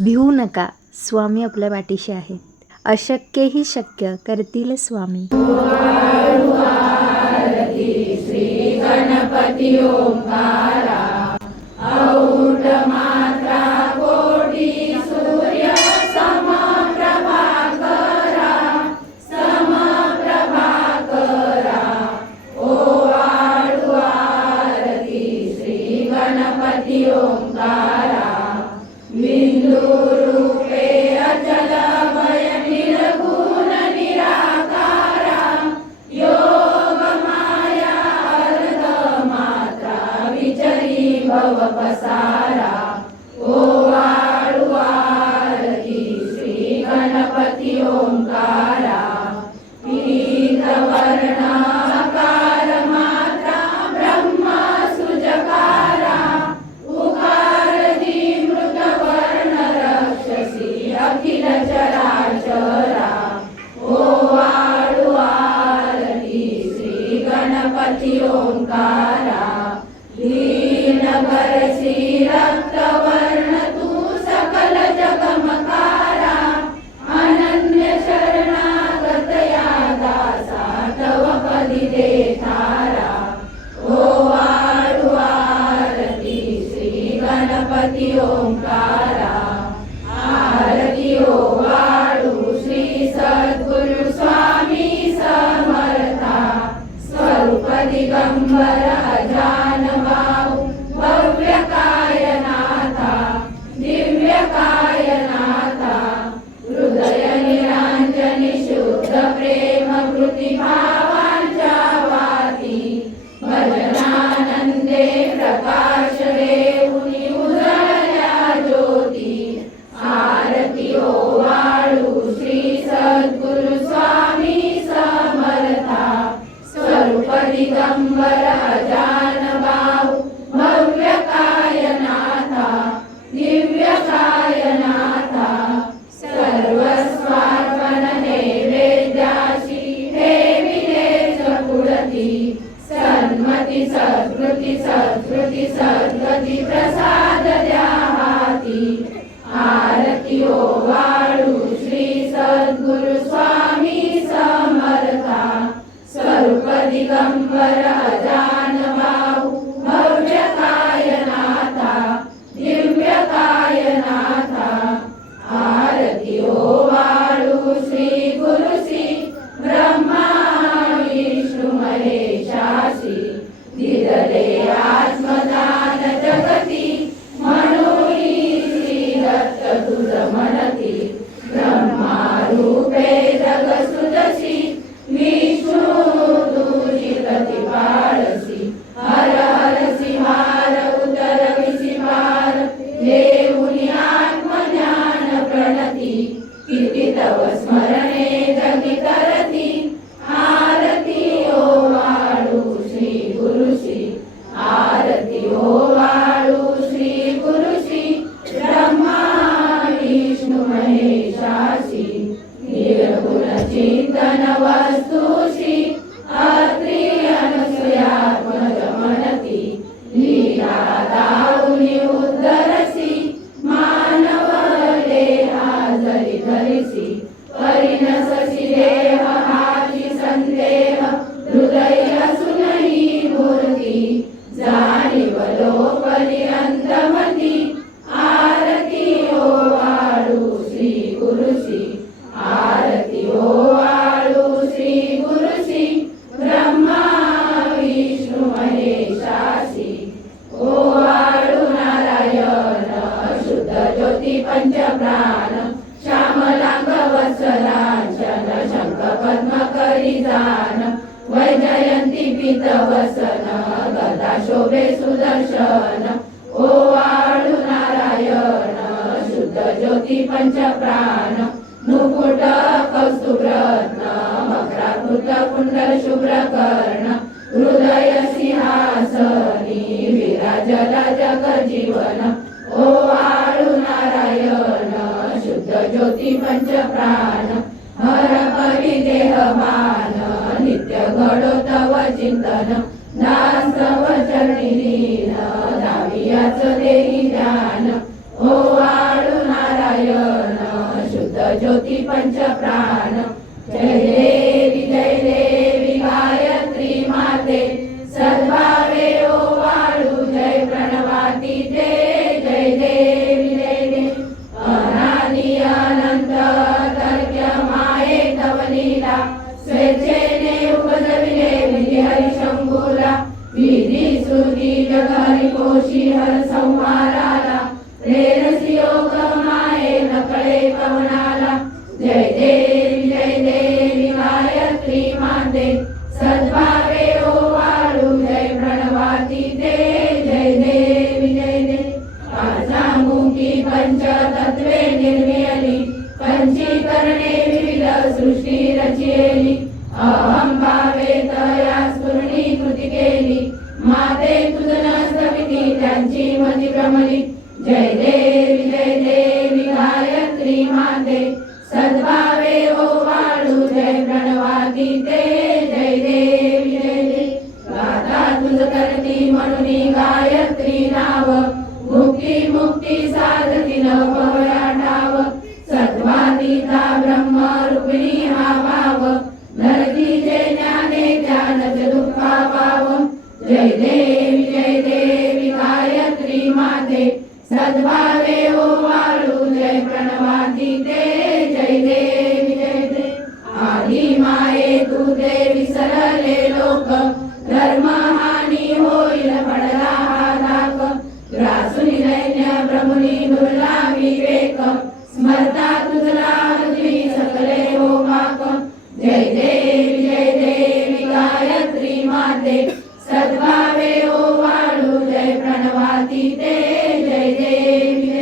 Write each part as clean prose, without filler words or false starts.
भिवू नका, स्वामी आपल्या पाठीशी आहेत. अशक्यही शक्य करतील स्वामी. श्री गणपती ओंकारा, औढ मात्रा कोटी सूर्य समप्रभाकरा, समप्रभाकरा. ओवाळू आरती श्री गणपती ओंकारा, बिंदू रूपे अचल भय निर्गुण निराकारा, योग माया अर्ध मात्रा विचरी भव पसारा. ओवाळू आरती श्री गणपती ओंकारा, पीत वर्ण अकार मात्रा ब्रह्म सुजकारा, उकार मृत वर्ण रक्षसी अखिल चराचरा. ओवाळू आरती श्री गणपती ओंकारा, दीन करसी रक्तवर्ण तू सकल जगमकारा, अनन्य शरणागत या दासा तव पदी दे थारा. ओवाळू आरती श्री गणपती ओंकारा, आरती ओवाळू श्री सद्गुरु स्वामी समर्था, स्वरूप दिगंबर अजान बाहू भव्य कायनाथा, दिव्य कायनाथा. हृदय निरांजनी शुद्ध प्रेम कृती भावांच्या वाती, भजनानंदे प्रकाश देऊनी उजळल्या ज्योती. आरती ओवाळू श्री सद्गुरु स्वामी समर्था, स्वरूप दिगंबर अजान बाहू भव्य कायनाथा, दिव्य कायनाथा. सर्वस्वार्पण नैवेद्याशी ठेविलेच पुढती, सन्मती सद्कृती सद्कृती सद्गती प्रसाद द्या हाती. आरती ओवाळू श्री सद्गुरु स्वामी समर्था, स्वरूप दिगंबर अजान बाहू भव्य कायनाथा, दिव्य कायनाथा. आरती ओवाळू श्री गुरुसी ब्रह्मा विष्णू महेशासी, दिदले आत्मदान जगती, म्हणून श्री दत्त तुझ म्हणती. ब्रह्मा रूपे जग सुदसी, विष्णू तुझी प्रतिपाळसी. हर हरसी हार उतरविसी पार, देऊनी आत्मज्ञान प्रणती. किती तव स्मरणे जगी तरती, आरती ओवाळू श्री गुरुसी. आरती ओवाळू श्री गुरुसी, ब्रह्मा विष्णू महेशासी. निर्गुण चिंतन वस्तुसी, अत्री अनसूयात्मज म्हणती. लीला दाऊनी उद्धरसी, मानव देहा जरी धरिसी. परिणससी देह हाची संदेह, हृदय असूनही मूर्ती. जाणीव लोपली अंतमती, आरती ओवाळू श्री गुरुसी. आरती ओवाळू श्री गुरुसी, ब्रह्मा विष्णू महेशासी. ओवाळू नारायण शुद्ध ज्योती पंचप्राण, श्यामलांग वत्सलांचन शंख पद्म करी जान. वैजयंती पीत वसन, गदा शोभे सुदर्शन. ओवाळू नारायण शुद्ध ज्योती पंचप्राण, मुकुट कौस्तुभरत्न मकराकृत कुंडल शुभ्र कर्ण. हृदय सिंहासनी विराजला जग जीवन. ओवाळू नारायण शुद्ध ज्योती पंचप्राण, हर परी देहमान नित्य घडो तव चिंतन. दास तव चरणी लीन, दावियाच देई ध्यान. ओवाळू नारायण ज्योती पंच प्राण जय देवी गायत्री माते सद्भावे ओवाळू जय प्रणवाती ते जय देवी अनादि अनंत तर्क्य माये तव लीला स्वेच्छेने उपजविले विधी हरिशंभूला विधी श्रुती जग हरिकोशी हर संहाराला प्रेरसी योग माये नकळे कवनाला जय देवी गायत्री माते सद्भावे ओवाळू जय प्रणवाती ते जय देवी पाचामुखी पंचतत्वे निर्मियली पंचीकरणे विविध सृष्टी रचियली अहं भावे तया स्फुरणीकृती केली माते तुझ नसविती त्यांची मती भ्रमली जय देवी गायत्री माते सद्भावे ओवाळू जय प्रणवाती ते जय देवी गाथा तुझ करती म्हणून गायत्री नाव मुक्ती साधती नवया ठाव सत्वातीता ब्रह्म रूपिणी हा भाव धरतीचे ज्ञाने ज्ञानच दुःखा पाव जय देवी गायत्री माते सद्भावे ओवाळू जय प्रणवाती ते जय देवी आधी माये तू ते विसरले लोक धर्म हानी होईल पडला हा धाक ग्रासुनी दैन्य ब्रह्मणी दुर्ला विवेक स्मरता तुझला तुझी सकले हो पाक जय देवी गायत्री माते सद्भावे ओवाळू जय प्रणवाती ते जय देवी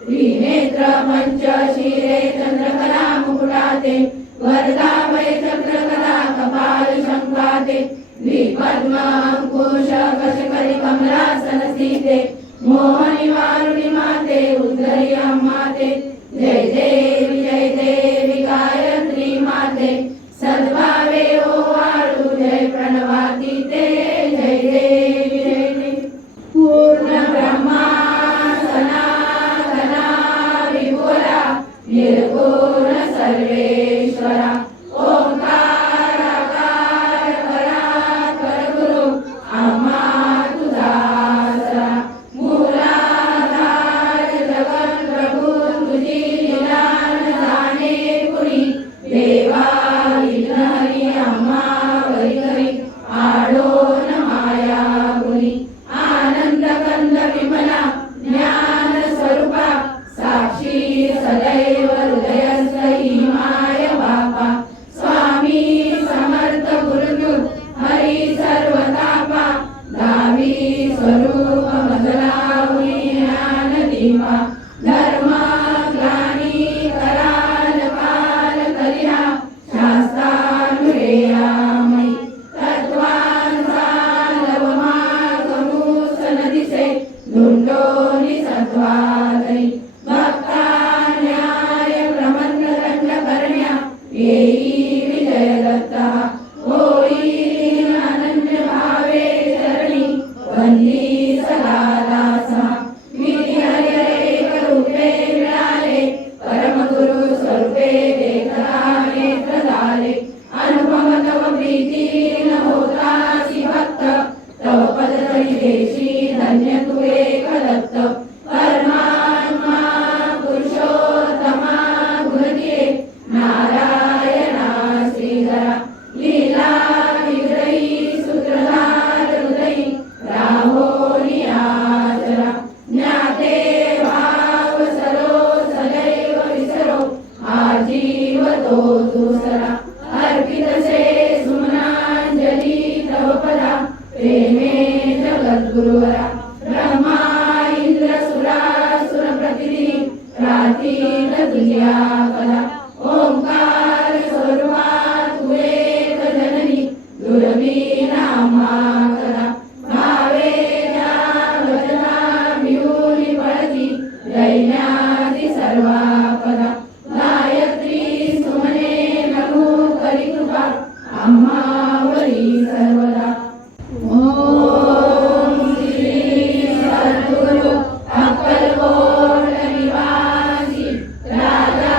त्रिनेत्र पंच शिरे चंद्रकला मुकुटाते वरदाभय चक्रकला कपाल शंकाते द्विपद्म अंकुश कशकरी कमलासन स्थिते मोहनी वारुणी माते उद्धरी अम्माते जय देवी गायत्री माते सद्भावे ओवाळू जय प्रणवाती ते जय देवी पूर्ण ब्रह्मा सनातना विभुरा निर्गुण सर्वेश्वरा ओंकार परात्पर गुरु आम्हा तुझा आसरा मूलाधार जगत प्रभू तुझी लीला न जाणे कुणी देवा विघ्नहरी आम्हा वैखरी आडोन माया गुणी आनंद कंद विमला ज्ञान स्वरूपा साक्षी सदैव हृदयस्थी माय बापा स्वामी समर्थ गुरुदेव हरी सर्वतापा दावी स्वरूप मजलावी ज्ञान दीपा धर्म ग्लानी कराल काल कलिया शास्त्रानुरेयामयी तत्वांचा लवमागमूस नदिसे धुंडोनी सत्वादई भक्ता न्याय प्रमंड दंड करण्या येई विजय दत्ता होई अनन्य भावे चरणी वंदी सदा दासा विधी हरी एक रूपे मिळाले परमगुरु स्वरूपे देखता नेत्र झाले अनुपम तव प्रीती न होतासी भक्त तव पदतळी देशी धन्य तू एक दत्त परमात्मा पुरुषोत्तमा गुणदिये नारायणा श्रीधरा लीला विग्रही सूत्रधार हृदयी राहोनी आचरा ज्ञाते भाव सरो सदैव विसरो आजीव तो दुसरा अर्पितसे सुमनांजली तव पदा प्रेमे जगद्गुरुवरा ब्रह्मा इंद्र सुरासुर प्रतिनिधी प्रार्थीन तुझ्या पदा ओंकार स्वरूपा तू एक जननी दुर्वी नामा करा भावे त्या वचना मिळून पळती दैन्यादी सर्वा पदा गायत्री सुमने नमो करी कृपा आम्हावरी सर्वदा ओम श्री सद्गुरु अक्कलकोट निवासी राजा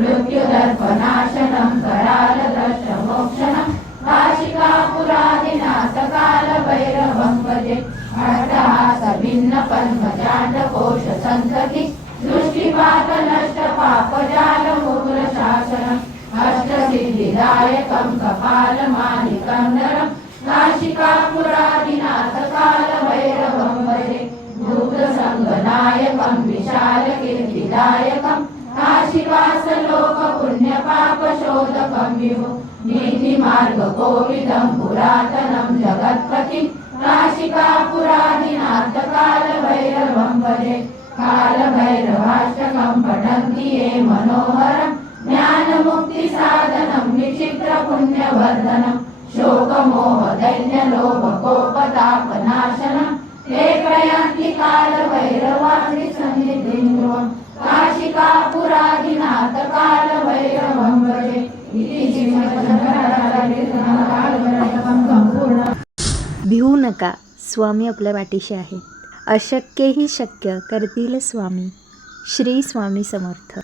सर्पदर्पनाशनं करालदर्शमोक्षणं काशिकापुरादिनाथ कालभैरवं भजे अट्टहासभिन्नपद्मजाण्डकोशसन्तति दृष्टिपातनष्टपापजालमूलशासनम् अष्टसिद्धिदायकं कपालमालिकं नरं काशिकापुरादिनाथ कालभैरवं भजे भूतसङ्गनायकं विशालकीर्तिदायकं काशिकासलोकपुण्यपापशोधकं विभो नीतिमार्गकोविदं पुरातनं जगत्पतिं काशिकापुरादिनाथ कालभैरवं भजे कालभैरवाष्टकं पठन्ति ये मनोहरं ज्ञानमुक्तिसाधनं विचित्रपुण्यवर्धनं शोकमोहदैन्यलोभकोपतापनाशनं ते प्रयान्ति कालभैरवाग्निसन्निधिं ध्रुवं काशिकापुरादिनाथ कालभैरवं भजे इति श्रीमद्शंकराचार्यकालभैरवं संपूर्ण. भिवू नका, स्वामी आपल्या पाठीशी आहेत. अशक्यही शक्य करतील स्वामी. श्री स्वामी समर्थ.